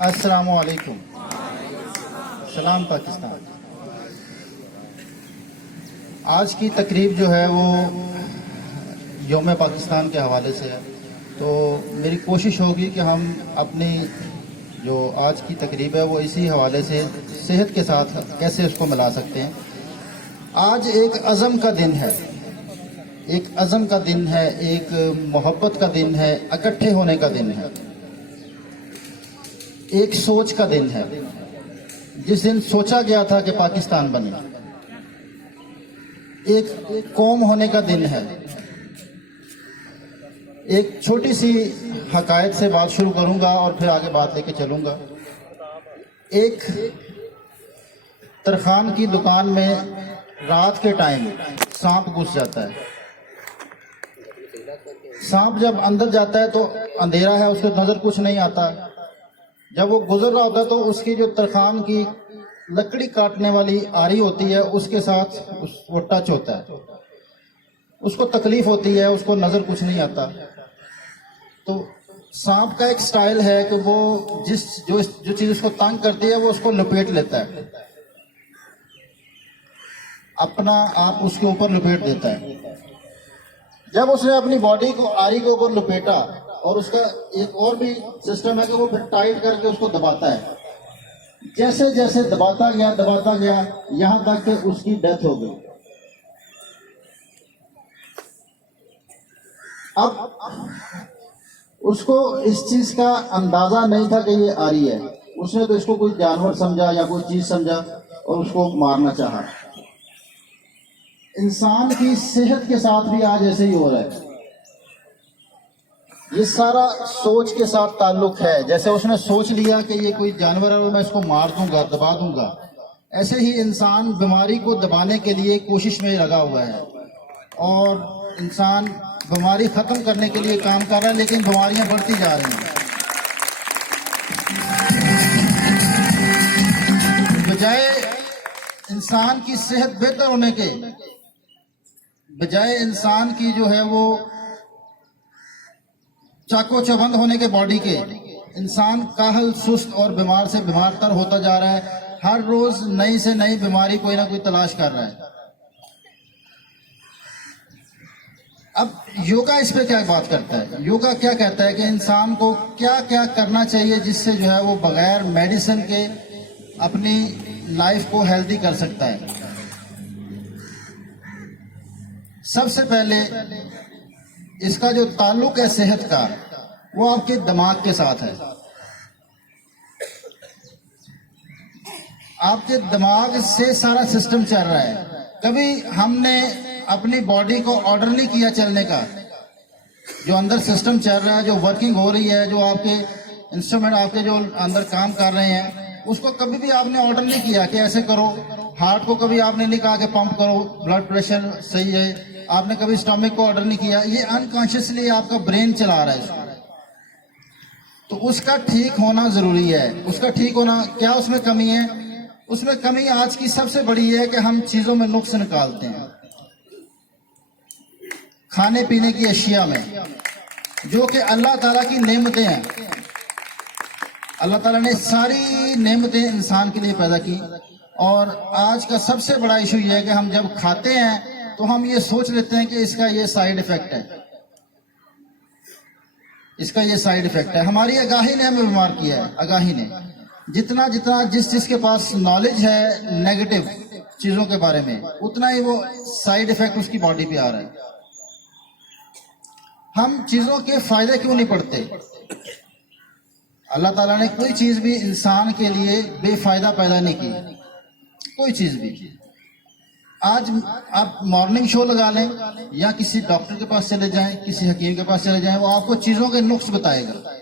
السلام علیکم. سلام پاکستان. آج کی تقریب جو ہے وہ یوم پاکستان کے حوالے سے ہے، تو میری کوشش ہوگی کہ ہم اپنی جو آج کی تقریب ہے وہ اسی حوالے سے صحت کے ساتھ کیسے اس کو ملا سکتے ہیں. آج ایک عزم کا دن ہے، ایک عزم کا دن ہے، ایک محبت کا دن ہے، اکٹھے ہونے کا دن ہے، ایک سوچ کا دن ہے. جس دن سوچا گیا تھا کہ پاکستان بنے، ایک قوم ہونے کا دن ہے. ایک چھوٹی سی حقائق سے بات شروع کروں گا اور پھر آگے بات لے کے چلوں گا. ایک ترخان کی دکان میں رات کے ٹائم سانپ گھس جاتا ہے. سانپ جب اندر جاتا ہے تو اندھیرا ہے، اس کو نظر کچھ نہیں آتا. جب وہ گزر رہا ہوتا ہے تو اس کی جو ترخان کی لکڑی کاٹنے والی آری ہوتی ہے اس کے ساتھ وہ ٹچ ہوتا ہے، اس کو تکلیف ہوتی ہے، اس کو نظر کچھ نہیں آتا. تو سانپ کا ایک سٹائل ہے کہ وہ جو چیز اس کو تنگ کرتی ہے وہ اس کو لپیٹ لیتا ہے، اپنا آپ اس کے اوپر لپیٹ دیتا ہے. جب اس نے اپنی باڈی کو آری کے اوپر لپیٹا، اور اس کا ایک اور بھی سسٹم ہے کہ وہ پھر ٹائٹ کر کے اس کو دباتا ہے. جیسے جیسے دباتا گیا یہاں تک کہ اس کی ڈیتھ ہو گئی. اب اس کو اس چیز کا اندازہ نہیں تھا کہ یہ آری ہے. اس نے تو اس کو کوئی جانور سمجھا یا کوئی چیز سمجھا اور اس کو مارنا چاہا. انسان کی صحت کے ساتھ بھی آج ایسے ہی ہو رہا ہے. یہ سارا سوچ کے ساتھ تعلق ہے. جیسے اس نے سوچ لیا کہ یہ کوئی جانور ہے اور میں اس کو مار دوں گا، دبا دوں گا، ایسے ہی انسان بیماری کو دبانے کے لیے کوشش میں لگا ہوا ہے. اور انسان بیماری ختم کرنے کے لیے کام کر رہا ہے، لیکن بیماریاں بڑھتی جا رہی ہیں. بجائے انسان کی صحت بہتر ہونے کے، بجائے انسان کی جو ہے وہ چاکو چوبند ہونے کے باڈی کے، انسان کاہل، سست اور بیمار سے بیمار تر ہوتا جا رہا ہے. ہر روز نئی سے نئی بیماری کوئی نہ کوئی تلاش کر رہا ہے. اب یوگا اس پہ کیا بات کرتا ہے؟ یوگا کیا کہتا ہے کہ انسان کو کیا کیا کرنا چاہیے جس سے جو ہے وہ بغیر میڈیسن کے اپنی لائف کو ہیلدی کر سکتا ہے. سب سے پہلے اس کا جو تعلق ہے صحت کا، وہ آپ کے دماغ کے ساتھ ہے. آپ کے دماغ سے سارا سسٹم چل رہا ہے. کبھی ہم نے اپنی باڈی کو آرڈر نہیں کیا چلنے کا. جو اندر سسٹم چل رہا ہے، جو ورکنگ ہو رہی ہے، جو آپ کے انسٹرومنٹ آپ کے جو اندر کام کر رہے ہیں، اس کو کبھی بھی آپ نے آرڈر نہیں کیا کہ ایسے کرو. ہارٹ کو کبھی آپ نے نہیں کہا کہ پمپ کرو، بلڈ پریشر صحیح ہے. آپ نے کبھی اسٹمک کو آرڈر نہیں کیا. یہ انکانشیسلی آپ کا برین چلا رہا ہے اس کو. تو اس کا ٹھیک ہونا ضروری ہے. اس کا ٹھیک ہونا کیا اس میں کمی ہے؟ اس میں کمی آج کی سب سے بڑی ہے کہ ہم چیزوں میں نقص نکالتے ہیں. کھانے پینے کی اشیاء میں، جو کہ اللہ تعالیٰ کی نعمتیں ہیں. اللہ تعالیٰ نے ساری نعمتیں انسان کے لیے پیدا کی. اور آج کا سب سے بڑا ایشو یہ ہے کہ ہم جب کھاتے ہیں تو ہم یہ سوچ لیتے ہیں کہ اس کا یہ سائیڈ ایفیکٹ ہے، اس کا یہ سائیڈ ایفیکٹ ہے. ہماری آگاہی نے ہمیں بیمار کیا ہے. آگاہی نے جتنا جس کے پاس نالج ہے نیگیٹو چیزوں کے بارے میں، اتنا ہی وہ سائیڈ ایفیکٹ اس کی باڈی پہ آ رہا ہے. ہم چیزوں کے فائدے کیوں نہیں پڑھتے؟ اللہ تعالیٰ نے کوئی چیز بھی انسان کے لیے بے فائدہ پیدا نہیں کی، کوئی چیز بھی. آج آپ مارننگ شو لگا لیں یا کسی ڈاکٹر کے پاس چلے جائیں، کسی حکیم کے پاس چلے جائیں، وہ آپ کو چیزوں کے نقص بتائے گا.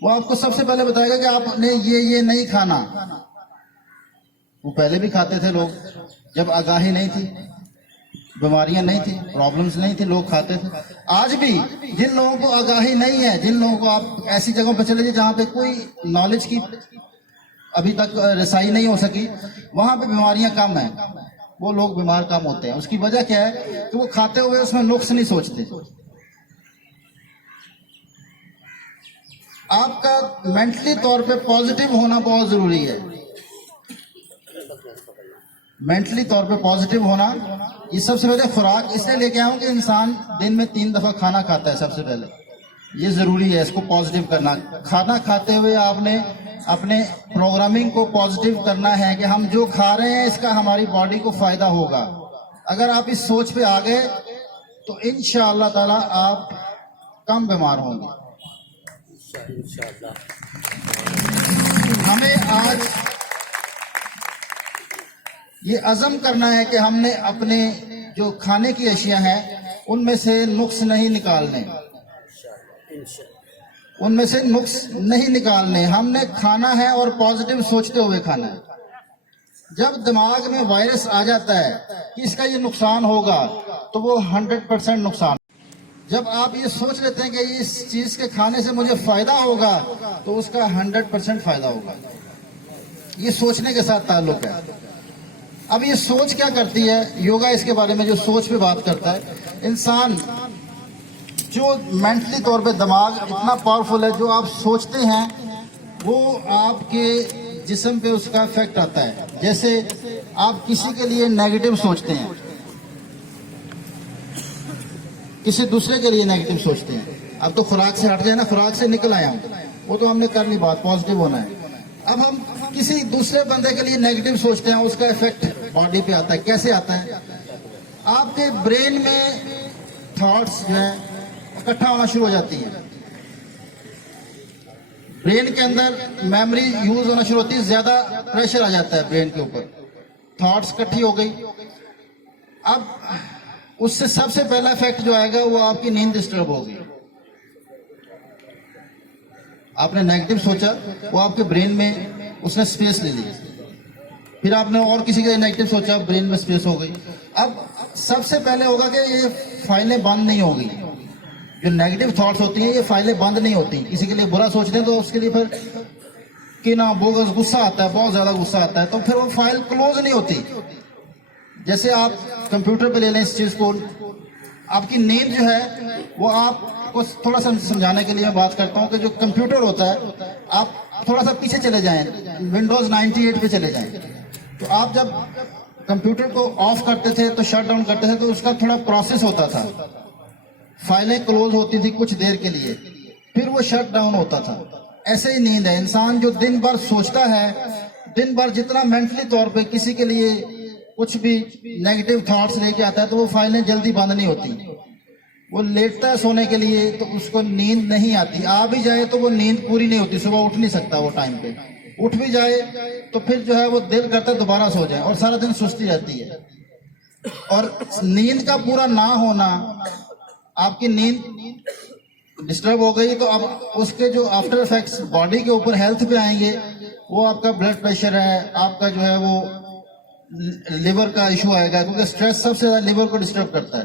وہ آپ کو سب سے پہلے بتائے گا کہ آپ نے یہ نہیں کھانا. وہ پہلے بھی کھاتے تھے لوگ، جب آگاہی نہیں تھی، بیماریاں نہیں تھی، پرابلمز نہیں تھی، لوگ کھاتے تھے. آج بھی جن لوگوں کو آگاہی نہیں ہے، جن لوگوں کو آپ ایسی جگہوں پہ چلے جائیں جہاں پہ کوئی نالج کی ابھی تک رسائی نہیں ہو سکی، وہاں پہ بیماریاں کم ہیں، وہ لوگ بیمار کم ہوتے ہیں. اس کی وجہ کیا ہے کہ وہ کھاتے ہوئے اس میں نقص نہیں سوچتے. آپ کا مینٹلی طور پہ پازیٹیو ہونا بہت ضروری ہے. مینٹلی طور پہ پازیٹیو ہونا. یہ سب سے پہلے خوراک اس لیے لے کے آؤں کہ انسان دن میں 3 دفعہ کھانا کھاتا ہے. سب سے پہلے یہ ضروری ہے اس کو پازیٹیو کرنا. کھانا کھاتے ہوئے آپ نے اپنے پروگرامنگ کو پازیٹیو کرنا ہے کہ ہم جو کھا رہے ہیں اس کا ہماری باڈی کو فائدہ ہوگا. اگر آپ اس سوچ پہ آ گئے تو انشاءاللہ تعالی آپ کم بیمار ہوں گے. ہمیں آج یہ عزم کرنا ہے کہ ہم نے اپنے جو کھانے کی اشیاء ہیں ان میں سے نقص نہیں نکالنے. ان میں سے نقص نہیں نکالنے. ہم نے کھانا ہے اور پازیٹیو سوچتے ہوئے کھانا ہے. جب دماغ میں وائرس آ جاتا ہے کہ اس کا یہ نقصان ہوگا تو وہ 100% نقصان. جب آپ یہ سوچ لیتے ہیں کہ اس چیز کے کھانے سے مجھے فائدہ ہوگا تو اس کا 100% فائدہ ہوگا. یہ سوچنے کے ساتھ تعلق ہے. اب یہ سوچ کیا کرتی ہے؟ یوگا اس کے بارے میں جو سوچ پہ بات کرتا ہے. انسان جو مینٹلی طور پہ دماغ اتنا پاورفل ہے، جو آپ سوچتے ہیں وہ آپ کے جسم پہ اس کا افیکٹ آتا ہے. جیسے آپ کسی کے لیے نیگیٹو سوچتے ہیں، کسی دوسرے کے لیے نیگیٹو سوچتے ہیں. اب تو خوراک سے ہٹ جائے نا، خوراک سے نکل آیا ہوں، وہ تو ہم نے کر لی بات، پازیٹیو ہونا ہے. اب ہم کسی دوسرے بندے کے لیے نیگیٹو سوچتے ہیں، اس کا افیکٹ باڈی پہ آتا ہے. کیسے آتا ہے؟ آپ کے برین میں تھاٹس جو ہیں اکٹھا ہونا شروع ہو جاتی ہیں. برین کے اندر میموری یوز ہونا شروع ہوتی ہے، زیادہ پریشر آ جاتا ہے برین کے اوپر، تھاٹس اکٹھی ہو گئی. اب اس سے سب سے پہلا افیکٹ جو آئے گا وہ آپ کی نیند ڈسٹرب ہوگی. آپ نے نیگیٹو سوچا، وہ آپ کے برین میں اس نے سپیس لے لی. پھر آپ نے اور کسی کے نیگیٹو سوچا، برین میں سپیس ہو گئی. اب سب سے پہلے ہوگا کہ یہ فائلیں بند نہیں ہوگی. جو نیگیٹو تھاٹس ہوتی ہیں یہ فائلیں بند نہیں ہوتی. کسی کے لیے برا سوچتے ہیں تو اس کے لیے پھر کینا، بوگس، غصہ آتا ہے، بہت زیادہ غصہ آتا ہے، تو پھر وہ فائل کلوز نہیں ہوتی. جیسے آپ کمپیوٹر پہ لے لیں اس چیز کو. آپ کی نیند جو ہے وہ آپ کو تھوڑا سا سمجھانے کے لیے میں بات کرتا ہوں کہ جو کمپیوٹر ہوتا ہے، آپ تھوڑا سا پیچھے چلے جائیں، ونڈوز 98 پہ چلے جائیں. تو آپ جب کمپیوٹر کو آف کرتے تھے تو شٹ ڈاؤن کرتے تھے تو اس کا تھوڑا پروسیس ہوتا تھا. فائلیں کلوز ہوتی تھی کچھ دیر کے لیے، پھر وہ شٹ ڈاؤن ہوتا تھا. ایسے ہی نیند ہے. انسان جو دن بھر سوچتا ہے، دن بھر جتنا مینٹلی طور پہ کسی کے لیے کچھ بھی نیگیٹو تھاٹس لے کے آتا ہے تو وہ فائلیں جلدی بند نہیں ہوتی. وہ لیٹتا ہے سونے کے لیے تو اس کو نیند نہیں آتی. آ بھی جائے تو وہ نیند پوری نہیں ہوتی، صبح اٹھ نہیں سکتا وہ ٹائم پہ. اٹھ بھی جائے تو پھر جو ہے وہ دل کرتا ہے دوبارہ سو جائے اور سارا دن سستی رہتی ہے. اور نیند کا پورا نہ ہونا، آپ کی نیند ڈسٹرب ہو گئی تو اب اس کے جو آفٹر افیکٹس باڈی کے اوپر ہیلتھ پہ آئیں گے. وہ آپ کا بلڈ پریشر ہے، آپ کا جو ہے وہ لیور کا ایشو آئے گا، کیونکہ سٹریس سب سے زیادہ لیور کو ڈسٹرب کرتا ہے.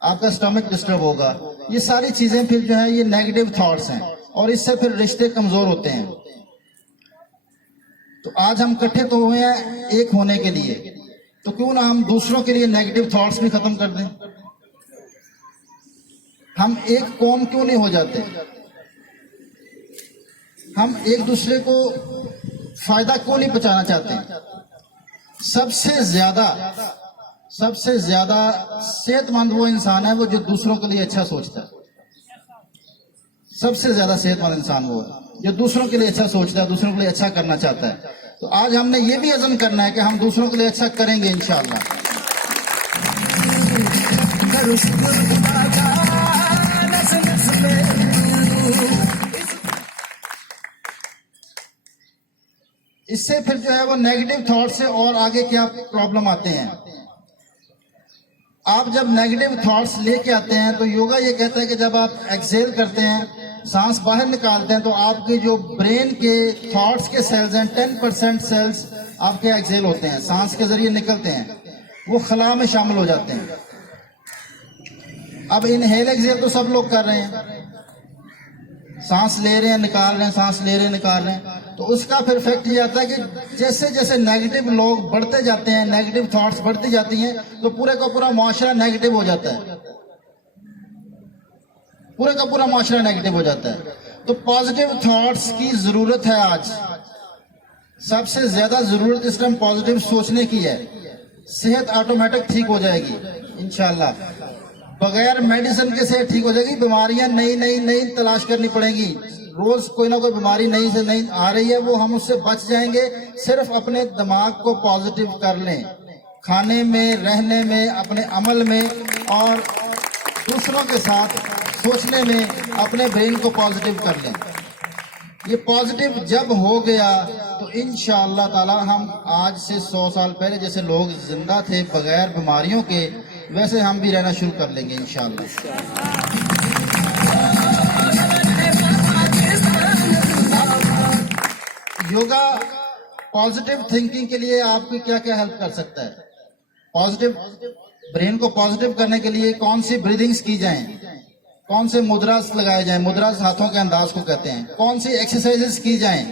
آپ کا اسٹمک ڈسٹرب ہوگا. یہ ساری چیزیں پھر جو ہے یہ نیگیٹو تھاٹس ہیں اور اس سے پھر رشتے کمزور ہوتے ہیں. تو آج ہم اکٹھے تو ہوئے ہیں ایک ہونے کے لیے، تو کیوں نہ ہم دوسروں کے لیے نیگیٹو تھاٹس بھی ختم کر دیں. ہم ایک قوم کیوں نہیں ہو جاتے؟ ہم ایک دوسرے کو فائدہ کیوں نہیں پہنچانا چاہتے؟ سب سے زیادہ صحت مند وہ انسان ہے وہ جو دوسروں کے لیے اچھا سوچتا ہے. سب سے زیادہ صحت مند انسان وہ ہے جو دوسروں کے لیے اچھا سوچتا ہے، دوسروں کے لیے اچھا کرنا چاہتا ہے. تو آج ہم نے یہ بھی عزم کرنا ہے کہ ہم دوسروں کے لیے اچھا کریں گے انشاءاللہ. اس سے پھر جو ہے وہ نیگیٹو تھاٹ سے اور آگے کیا پرابلم آتے ہیں. آپ جب نیگیٹو تھاٹس لے کے آتے ہیں تو یوگا یہ کہتا ہے کہ جب آپ ایکسیل کرتے ہیں، سانس باہر نکالتے ہیں، تو آپ کے جو برین کے تھاٹس کے سیلز ہیں 10% سیلز آپ کے ایکسیل ہوتے ہیں، سانس کے ذریعے نکلتے ہیں، وہ خلا میں شامل ہو جاتے ہیں. اب انہیل ایکسیل تو سب لوگ کر رہے ہیں، سانس لے رہے ہیں نکال رہے ہیں، سانس لے رہے ہیں نکال رہے ہیں. تو اس کا پھر افیکٹ یہ آتا ہے کہ جیسے جیسے نیگیٹو لوگ بڑھتے جاتے ہیں، نیگیٹو تھاٹس بڑھتی جاتی ہیں، تو پورے کا پورا معاشرہ نیگیٹو ہو جاتا ہے. پورے کا پورا معاشرہ نیگیٹو ہو جاتا ہے. تو پازیٹیو تھاٹس کی ضرورت ہے. آج سب سے زیادہ ضرورت اس ٹائم پازیٹیو سوچنے کی ہے. صحت آٹومیٹک ٹھیک ہو جائے گی انشاءاللہ. بغیر میڈیسن کے صحت ٹھیک ہو جائے گی. بیماریاں نئی تلاش کرنی پڑیں گی. روز کوئی نہ کوئی بیماری نئی سے نئی آ رہی ہے, وہ ہم اس سے بچ جائیں گے. صرف اپنے دماغ کو پازیٹیو کر لیں, کھانے میں, رہنے میں, اپنے عمل میں, اور دوسروں کے ساتھ سوچنے میں اپنے برین کو پازیٹیو کر لیں. یہ پازیٹیو جب ہو گیا تو انشاءاللہ تعالی ہم آج سے 100 سال پہلے جیسے لوگ زندہ تھے بغیر بیماریوں کے, ویسے ہم بھی رہنا شروع کر لیں گے انشاءاللہ. یوگا پازیٹیو تھنکنگ کے لیے آپ کی کیا کیا ہیلپ کر سکتا ہے؟ پازیٹیو برین کو پازیٹیو کرنے کے لیے کون سی بریدنگز کی جائیں, کون سے مدراس لگائے جائیں, مدراس ہاتھوں کے انداز کو کہتے ہیں, کون سی ایکسرسائزز کی جائیں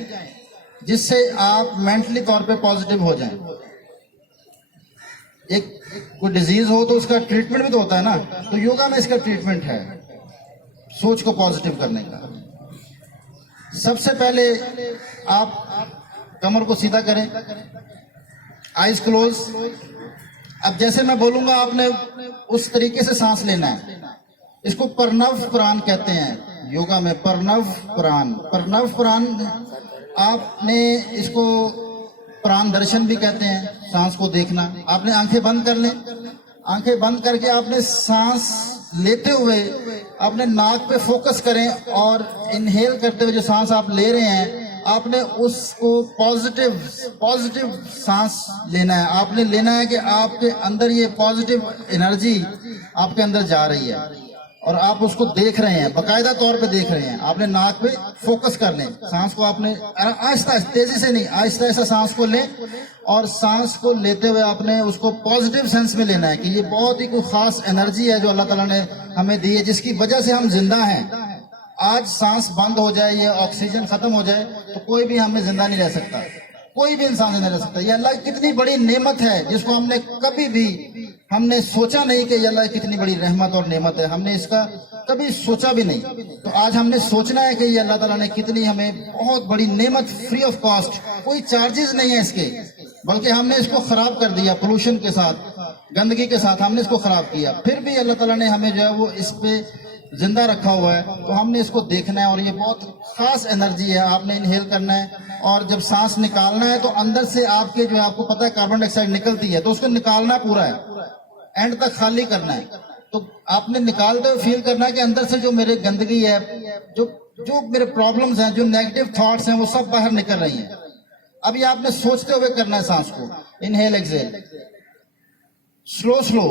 جس سے آپ مینٹلی طور پہ پازیٹیو ہو جائیں. ایک کوئی ڈیزیز ہو تو اس کا ٹریٹمنٹ بھی تو ہوتا ہے نا, تو یوگا میں اس کا ٹریٹمنٹ ہے سوچ کو پازیٹیو کرنے کا. سب سے پہلے آپ کمر کو سیدھا کریں, آئیز کلوز. اب جیسے میں بولوں گا آپ نے اس طریقے سے سانس لینا ہے. اس کو پرنو پران کہتے ہیں یوگا میں. پرنو پران آپ نے اس کو پران درشن بھی کہتے ہیں, سانس کو دیکھنا. آپ نے آنکھیں بند کر لیں, آنکھیں بند کر کے آپ نے سانس لیتے ہوئے اپنے ناک پہ فوکس کریں, اور انہیل کرتے ہوئے جو سانس آپ لے رہے ہیں آپ نے اس کو پازیٹیو سانس لینا ہے. آپ نے لینا ہے کہ آپ کے اندر یہ پازیٹیو انرجی آپ کے اندر جا رہی ہے, اور آپ اس کو دیکھ رہے ہیں, باقاعدہ طور پہ دیکھ رہے ہیں. آپ نے ناک پہ فوکس کر لیں, سانس کو آپ نے آہستہ تیزی سے نہیں, آہستہ آہستہ سانس کو لیں, اور سانس کو لیتے ہوئے آپ نے اس کو پازیٹیو سینس میں لینا ہے کہ یہ بہت ہی کوئی خاص انرجی ہے جو اللہ تعالیٰ نے ہمیں دی ہے, جس کی وجہ سے ہم زندہ ہیں. آج سانس بند ہو جائے, یہ آکسیجن ختم ہو جائے تو کوئی بھی ہمیں زندہ نہیں رہ سکتا, کوئی بھی انسان زندہ رہ سکتا. یہ اللہ کی کتنی بڑی نعمت ہے جس کو ہم نے کبھی بھی ہم نے سوچا نہیں کہ یہ اللہ کتنی بڑی رحمت اور نعمت ہے. ہم نے اس کا کبھی سوچا بھی نہیں. تو آج ہم نے سوچنا ہے کہ یہ اللہ تعالیٰ نے کتنی ہمیں بہت بڑی نعمت, فری آف کاسٹ, کوئی چارجز نہیں ہے اس کے, بلکہ ہم نے اس کو خراب کر دیا پولوشن کے ساتھ, گندگی کے ساتھ ہم نے اس کو خراب کیا. پھر بھی اللہ تعالیٰ نے ہمیں جو ہے وہ اس پہ زندہ رکھا ہوا ہے, تو ہم نے اس کو دیکھنا ہے. اور یہ بہت خاص انرجی ہے, آپ نے انہیل کرنا ہے, اور جب سانس نکالنا ہے تو اندر سے آپ کے جو ہے آپ کو پتہ ہے کاربن ڈائی آکسائڈ نکلتی ہے, تو اس کو نکالنا پورا ہے, اینڈ تک خالی کرنا ہے. تو آپ نے نکالتے ہوئے فیل کرنا ہے کہ اندر سے جو میرے گندگی ہے, جو میرے پرابلمز ہیں, جو نیگیٹو تھاٹس ہیں, وہ سب باہر نکل رہی ہیں. اب یہ آپ نے سوچتے ہوئے کرنا ہے سانس کو, انہیل ایکسیل, سلو.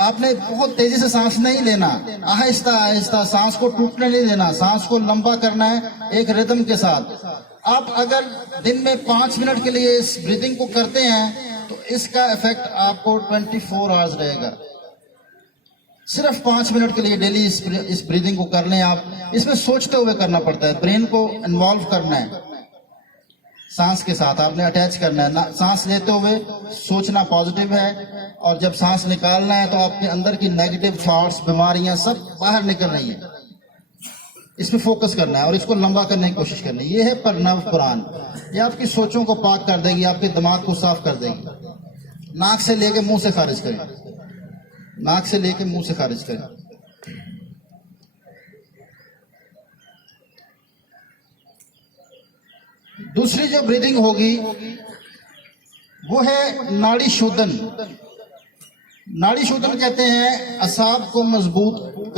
آپ نے بہت تیزی سے سانس نہیں لینا, آہستہ آہستہ, سانس کو ٹوٹنے نہیں دینا, سانس کو لمبا کرنا ہے ایک ردم کے ساتھ. آپ اگر دن میں 5 منٹ کے لیے اس بریدنگ کو کرتے ہیں تو اس کا ایفیکٹ آپ کو 24 آورز رہے گا. صرف 5 منٹ کے لیے ڈیلی اس بریدنگ کو کر لیں آپ. اس میں سوچتے ہوئے کرنا پڑتا ہے, برین کو انوالو کرنا ہے سانس کے ساتھ, آپ نے اٹیچ کرنا ہے. سانس لیتے ہوئے سوچنا پازیٹیو ہے, اور جب سانس نکالنا ہے تو آپ کے اندر کی نیگیٹو تھاٹس, بیماریاں سب باہر نکل رہی ہیں. اس پہ فوکس کرنا ہے اور اس کو لمبا کرنے کی کوشش کرنی ہے. یہ ہے پرنو پران. یہ آپ کی سوچوں کو پاک کر دے گی, آپ کے دماغ کو صاف کر دے گی. ناک سے لے کے منہ سے خارج کریں, ناک سے لے کے منہ سے خارج کریں. دوسری جو بریدنگ ہوگی وہ ہے ناڑی شودن. ناڑی شودن کہتے ہیں اعصاب کو مضبوط